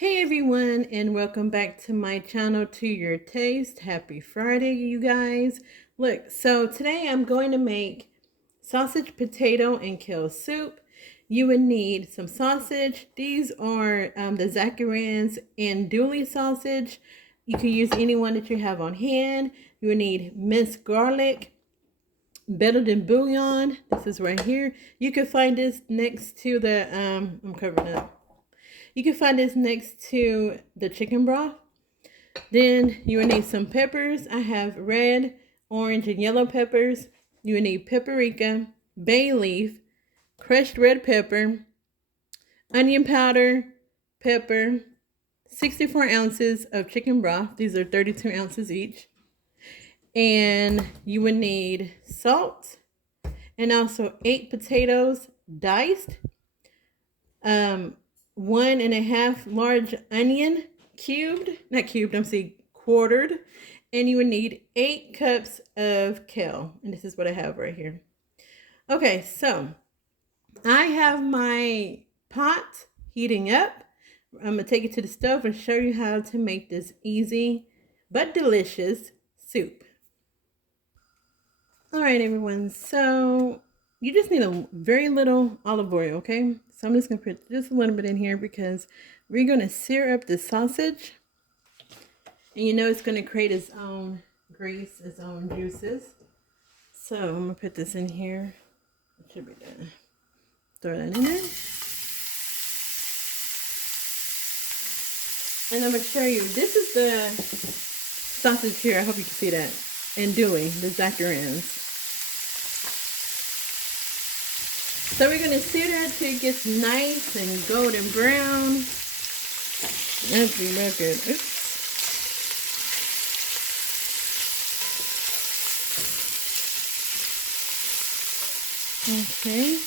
Hey everyone, and welcome back to my channel, To Your Taste. Happy Friday, you guys. Look, so today I'm going to make sausage, potato, and kale soup. You would need some sausage. These are the Zatarains Andouille sausage. You can use any one that you have on hand. You would need minced garlic, better than bouillon. This is right here. You can find this next to the, I'm covering up. You can find this next to the chicken broth. Then you will need some peppers. I have red, orange, and yellow peppers. You will need paprika, bay leaf, crushed red pepper, onion powder, pepper, 64 ounces of chicken broth. These are 32 ounces each. And you would need salt and also 8 potatoes diced. 1.5 large onion quartered, and you would need 8 cups of kale, and this is what I have right here. Okay, so I have my pot heating up. I'm gonna take it to the stove and show you how to make this easy but delicious soup. All right, everyone, so you just need a very little olive oil, okay? So I'm just going to put just a little bit in here because we're going to sear up the sausage. And you know it's going to create its own grease, its own juices. So I'm going to put this in here. It should be done. Throw that in there. And I'm going to show you, this is the sausage here. I hope you can see that. Andouille, the Zatarains. So we're going to sear that till it gets nice and golden brown. That'd be real good. Oops. Okay.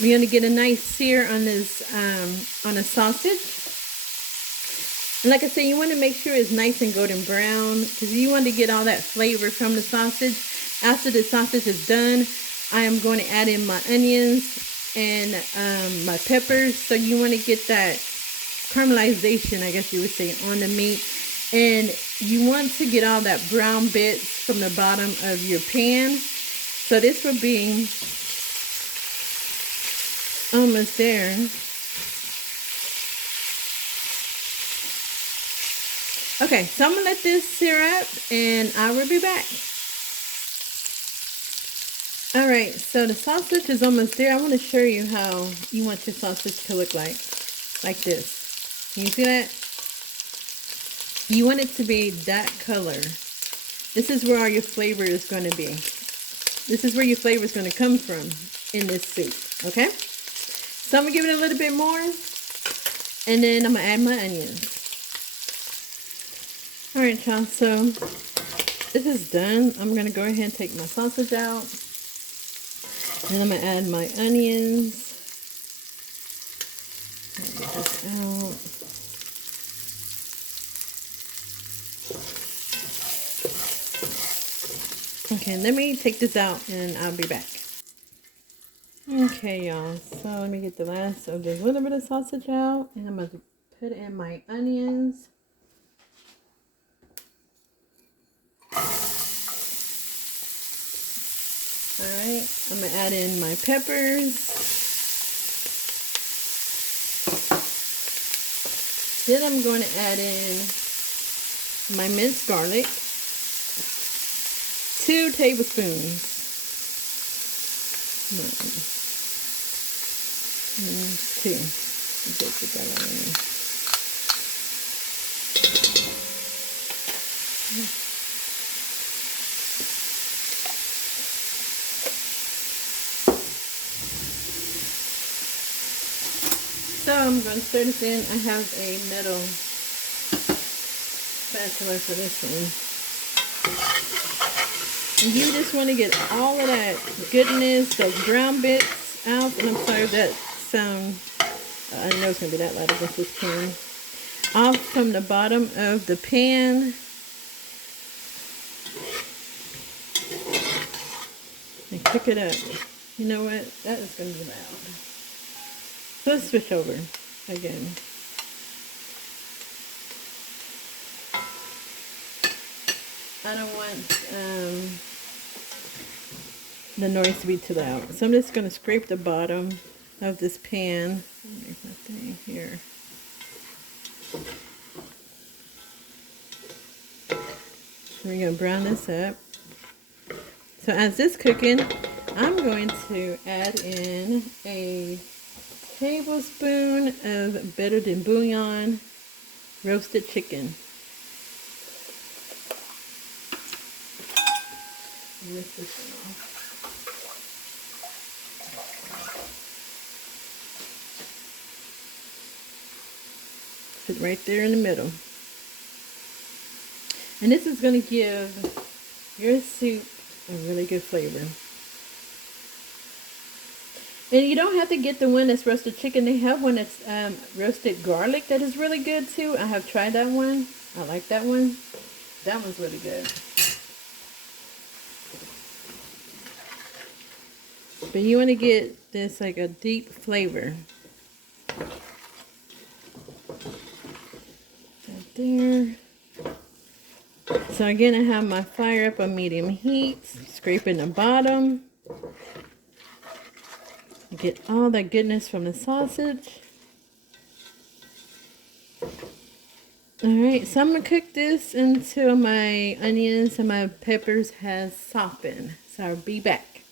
We're going to get a nice sear on this, on a sausage. And like I said, you want to make sure it's nice and golden brown because you want to get all that flavor from the sausage. After the sausage is done, I am going to add in my onions and my peppers. So you want to get that caramelization, I guess you would say, on the meat. And you want to get all that brown bits from the bottom of your pan. So this will be almost there. Okay, so I'm going to let this sear up and I will be back. Alright, so the sausage is almost there. I want to show you how you want your sausage to look like this. Can you see that? You want it to be that color. This is where all your flavor is going to be. This is where your flavor is going to come from in this soup, okay? So I'm going to give it a little bit more, and then I'm going to add my onions. Alright, y'all, so this is done. I'm going to go ahead and take my sausage out. And I'm going to add my onions. Get this out. Okay, let me take this out and I'll be back. Okay, y'all. So let me get the last of this little bit of sausage out. And I'm going to put in my onions. Alright, I'm going to add in my peppers. Then I'm going to add in my minced garlic. 2 tablespoons. 2. Just put that on in. So I'm going to stir this in. I have a metal spatula for this one. And you just want to get all of that goodness, those brown bits out. And I'm sorry if that sound, I know it's going to be that loud against this can. Off from the bottom of the pan. And cook it up. You know what? That is going to be loud. Let's switch over again. I don't want the noise to be too loud. So I'm just going to scrape the bottom of this pan. There's my thing here. We're going to brown this up. So as this is cooking, I'm going to add in a tablespoon of Better Than Bouillon roasted chicken. Lift this one off. Sit right there in the middle. And this is going to give your soup a really good flavor. And you don't have to get the one that's roasted chicken. They have one that's roasted garlic that is really good too. I have tried that one. I like that one. That one's really good. But you want to get this like a deep flavor. Right there. So again, I have my fire up on medium heat, scraping the bottom. Get all that goodness from the sausage. Alright, so I'm going to cook this until my onions and my peppers has softened. So I'll be back.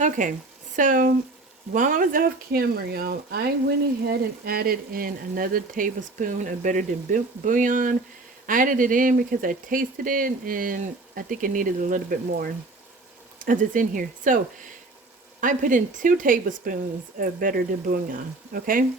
Okay, so while I was off camera, y'all, I went ahead and added in another tablespoon of Better Than Bouillon. I added it in because I tasted it and I think it needed a little bit more as it's in here. So I put in 2 tablespoons of Better Than Bouillon, okay?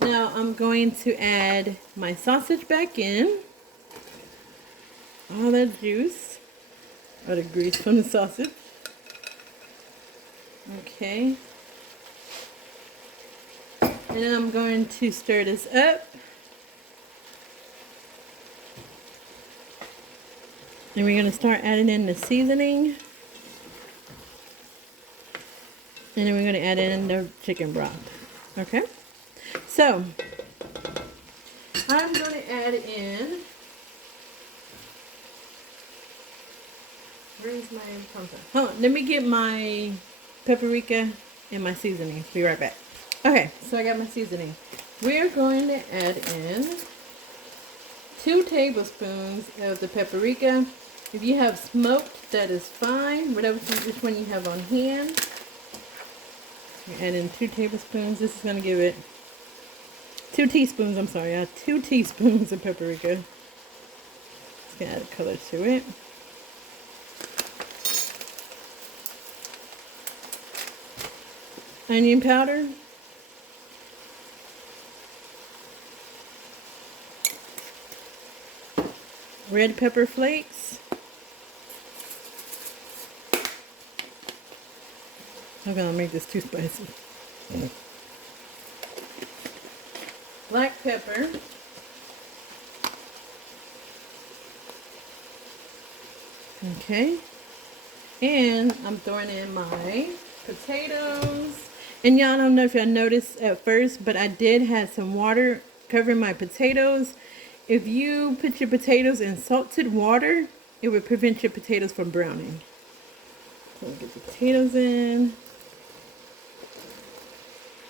Now I'm going to add my sausage back in. All that juice, or the grease from the sausage. Okay. And I'm going to stir this up. And we're going to start adding in the seasoning. And then we're going to add in the chicken broth. Okay? So, I'm going to add in, where's my pumpkin? Hold on, let me get my paprika and my seasoning. Be right back. Okay, so I got my seasoning. We're going to add in 2 tablespoons of the paprika. If you have smoked, that is fine. Whatever, which one you have on hand. You add in 2 tablespoons. This is going to give it 2 teaspoons. I'm sorry, I have 2 teaspoons of paprika. Just going to add a color to it. Onion powder. Red pepper flakes. I'm gonna make this too spicy. Black pepper. Okay. And I'm throwing in my potatoes. And y'all, don't know if y'all noticed at first, but I did have some water covering my potatoes. If you put your potatoes in salted water, it would prevent your potatoes from browning. So we'll get the potatoes in.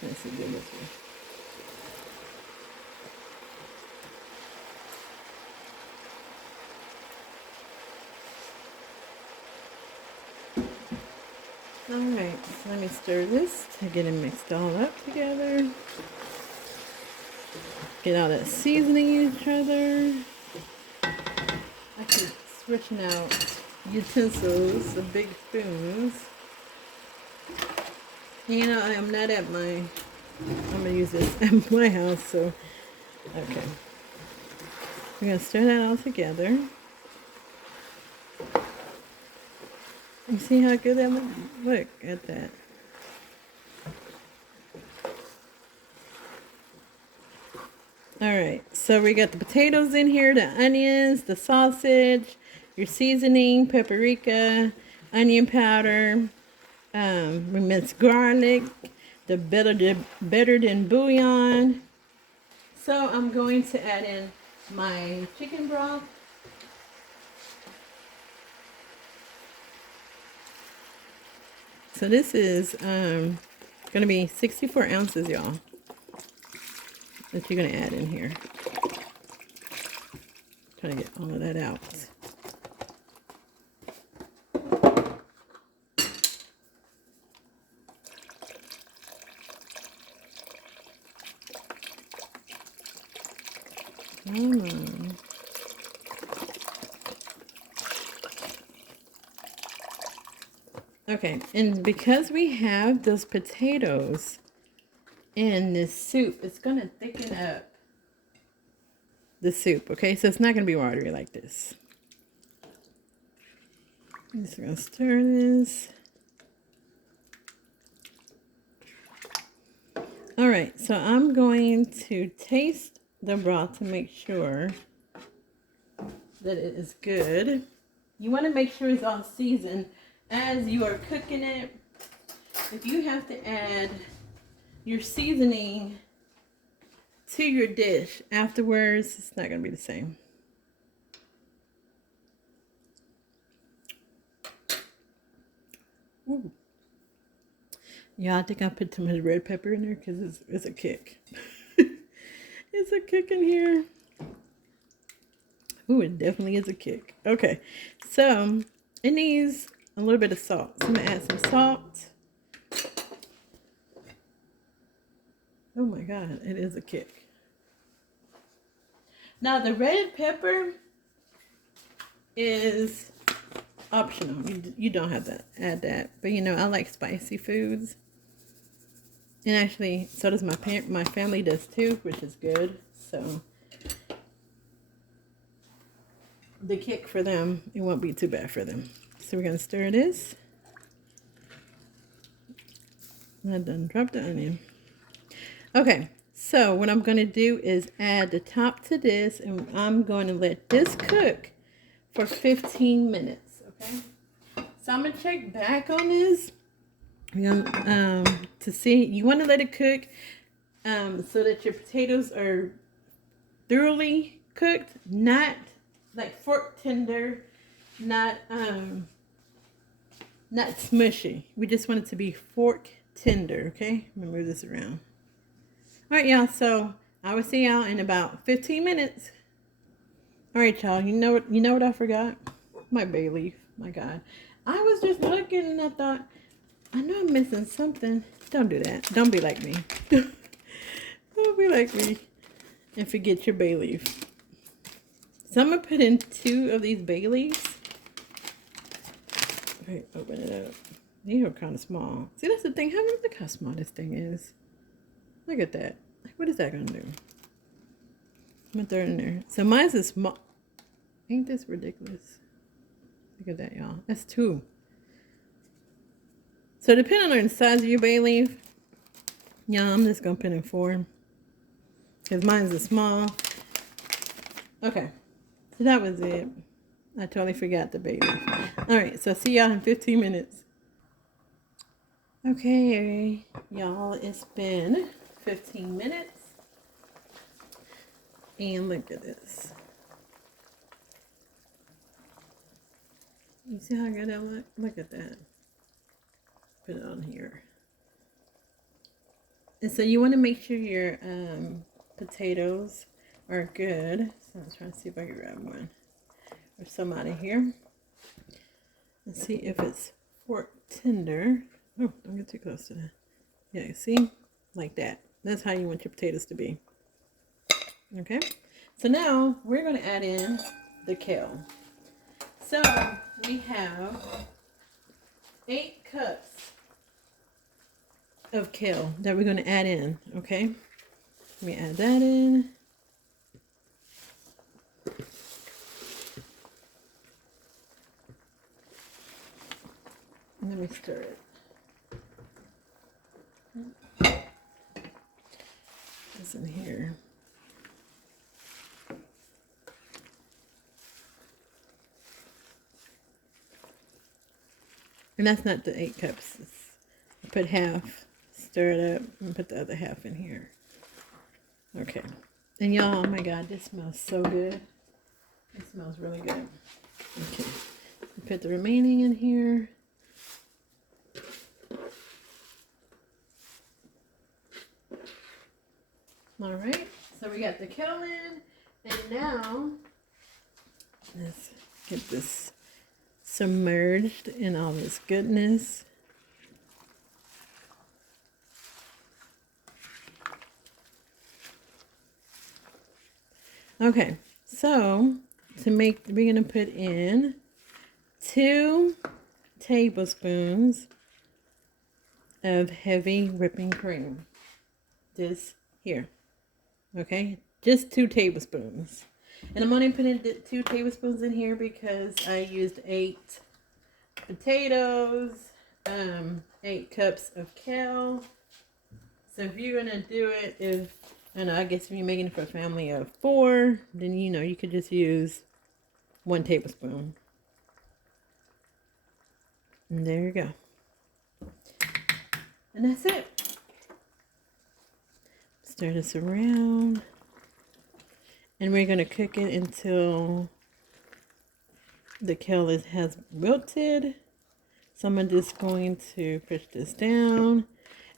Let's see, do this one. Alright, so let me stir this to get it mixed all up together. Get all that seasoning each other. I keep switching out utensils, the big spoons. You know, I'm not at my, I'm going to use this at my house, so, okay. We're going to stir that all together. You see how good that looks? Look at that. Alright, so we got the potatoes in here, the onions, the sausage, your seasoning, paprika, onion powder, we minced garlic, the better than bouillon. So I'm going to add in my chicken broth. So this is going to be 64 ounces, y'all, that you're going to add in here. Try to get all of that out. Okay, and because we have those potatoes in this soup, it's going to thicken up the soup, okay? So it's not going to be watery like this. I'm just going to stir this. All right, so I'm going to taste the broth to make sure that it is good. You want to make sure it's all seasoned as you are cooking it. If you have to add your seasoning to your dish afterwards, it's not going to be the same. Ooh. Yeah, I think I put too much red pepper in there because it's a kick. It's a kick in here. Ooh, it definitely is a kick. Okay, so it needs a little bit of salt. So I'm going to add some salt. Oh my God, it is a kick. Now the red pepper is optional. You don't have to add that. But you know, I like spicy foods. And actually, so does my family does too, which is good. So the kick for them, it won't be too bad for them. So we're going to stir this. And I done dropped the onion. Okay, so what I'm going to do is add the top to this, and I'm going to let this cook for 15 minutes, okay? So I'm going to check back on this to see. You want to let it cook so that your potatoes are thoroughly cooked, not like fork tender, not smushy. We just want it to be fork tender, okay? Let me move this around. All right, y'all, so I will see y'all in about 15 minutes. All right, y'all, you know what I forgot? My bay leaf. My God. I was just looking and I thought, I know I'm missing something. Don't do that. Don't be like me. Don't be like me and forget your bay leaf. So I'm going to put in 2 of these bay leaves. All right, open it up. These are kind of small. See, that's the thing. Look how small this thing is. Look at that. What is that going to do? I'm going to throw it in there. So mine's is small. Ain't this ridiculous? Look at that, y'all. That's 2. So depending on the size of your bay leaf, yeah, I'm just going to put in 4. Because mine's is small. Okay. So that was it. I totally forgot the bay leaf. Alright, so see y'all in 15 minutes. Okay, y'all, it's been 15 minutes. And look at this. You see how good that look? Look at that. Put it on here. And so you want to make sure your potatoes are good. So I'm trying to see if I can grab one or some out of here. Let's see if it's fork tender. Oh, don't get too close to that. Yeah, see? Like that. That's how you want your potatoes to be. Okay? So now we're going to add in the kale. So we have 8 cups of kale that we're going to add in. Okay? Let me add that in. Let me stir it. This in here. And that's not the 8 cups. I put half. stir it up and put the other half in here. Okay. And y'all, oh my God, this smells so good. It smells really good. Okay. Put the remaining in here. All right. So we got the kale in. And now, let's get this submerged in all this goodness. Okay, so we're going to put in 2 tablespoons of heavy whipping cream. This here. Okay, just 2 tablespoons. And I'm only putting 2 tablespoons in here because I used 8 potatoes, 8 cups of kale. So if you're going to do it, I guess if you're making it for a family of 4, then you could just use 1 tablespoon. And there you go. And that's it. Stir this around. And we're going to cook it until the kale has wilted. So I'm just going to push this down.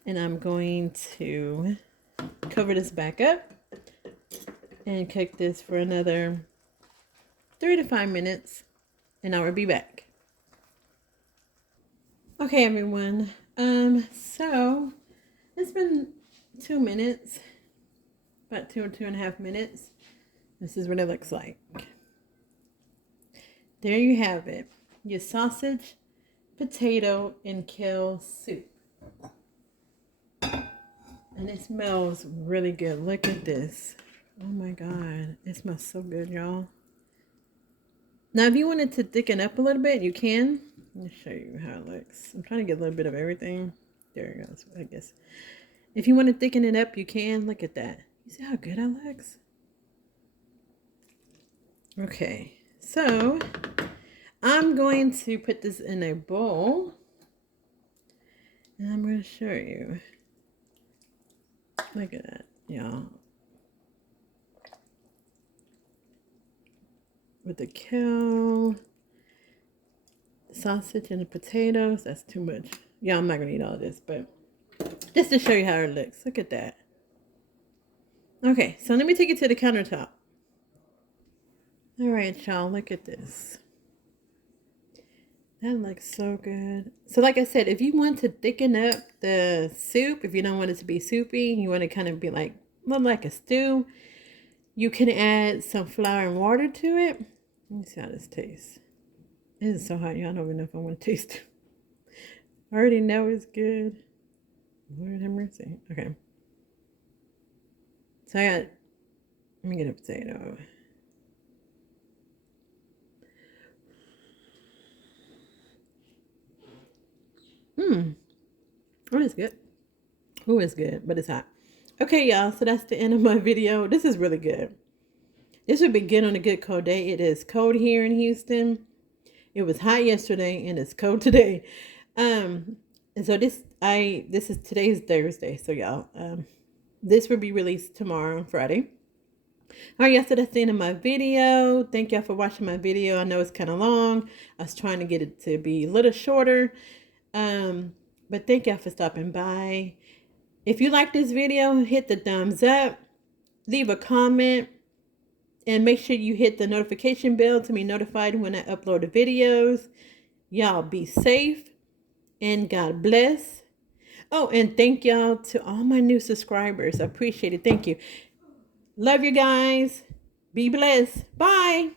And I'm going to cover this back up and cook this for another 3 to 5 minutes, and I will be back. Okay, everyone. So it's been 2 minutes, about 2.5 minutes. This is what it looks like. There you have it, your sausage, potato, and kale soup. And it smells really good. Look at this. Oh my God. It smells so good, y'all. Now, if you want it to thicken up a little bit, you can. Let me show you how it looks. I'm trying to get a little bit of everything. There it goes, I guess. If you want to thicken it up, you can. Look at that. You see how good it looks? Okay. So, I'm going to put this in a bowl. And I'm going to show you. Look at that, y'all. With the kale, the sausage, and the potatoes. That's too much. Y'all, I'm not going to eat all this, but just to show you how it looks. Look at that. Okay, so let me take it to the countertop. All right, y'all, look at this. That looks so good. So like I said, if you want to thicken up the soup, if you don't want it to be soupy, you want to kind of be like, look like a stew, you can add some flour and water to it. Let me see how this tastes. It is so hot, y'all. I don't even know if I want to taste it. I already know it's good. Lord have mercy. Okay. So let me get a potato. Oh, it's good. Oh, it's good, but it's hot. Okay, y'all, so that's the end of my video. This is really good. This would be good on a good cold day. It is cold here in Houston. It was hot yesterday and it's cold today. And so today's Thursday. So y'all, this will be released tomorrow, Friday. All right, y'all, so that's the end of my video. Thank y'all for watching my video. I know it's kind of long. I was trying to get it to be a little shorter. But thank y'all for stopping by. If you like this video, hit the thumbs up, leave a comment, and make sure you hit the notification bell to be notified when I upload the videos. Y'all be safe and God bless. Oh, and thank y'all to all my new subscribers. I appreciate it. Thank you. Love you guys. Be blessed. Bye.